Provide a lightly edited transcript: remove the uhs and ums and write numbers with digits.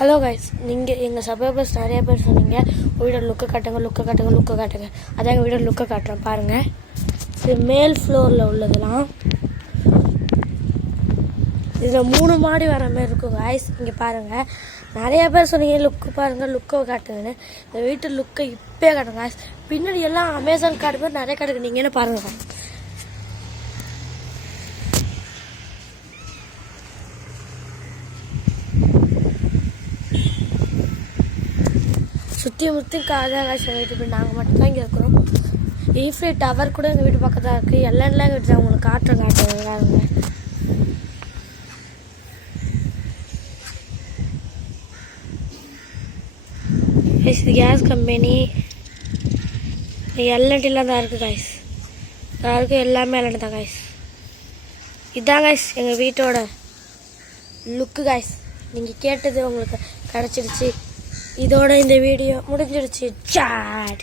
Hello guys, நீங்கள் எங்கள் subscribers நிறைய பேர் சொன்னீங்க வீடியோ லுக்கை காட்டுங்க. அதான் எங்கள் வீடியோ லுக்கை காட்டுறேன் பாருங்கள். இது மேல் ஃப்ளோரில் உள்ளதெல்லாம். இதில் 3 மாடி வர மாதிரி இருக்கும் கைஸ். இங்கே பாருங்கள், நிறைய பேர் சொன்னீங்க லுக்கு பாருங்கள், லுக்கை காட்டுங்கன்னு. இந்த வீட்டு லுக்கை இப்போயே காட்டுங்க கைஸ். பின்னாடி எல்லாம் அமேசான் கார்டு மாதிரி நிறைய காட்டுங்க, நீங்கன்னு பாருங்கள். சுற்றி முற்றி காதாக காசு எங்கள் வீட்டு போய் நாங்கள் மட்டும்தான் இங்கே இருக்கிறோம். ஈஃப்ரே டவர் கூட எங்கள் வீட்டு பக்கத்தான் இருக்குது. எல்லாம் எங்கள் வீட்டு உங்களுக்கு காட்டுறாங்க. இது கேஸ் கம்பெனி. எல்என்டிலாம் தான் இருக்குது காய்ஸ். தான் இருக்குது, எல்லாமே எல்என்டி தான் காய்ஸ். இதுதான் காய்ஸ் எங்கள் வீட்டோட லுக்கு காய்ஸ். நீங்கள் கேட்டது உங்களுக்கு கிடச்சிடுச்சு. இதோட இந்த வீடியோ முடிஞ்சிடுச்சு. சாட்.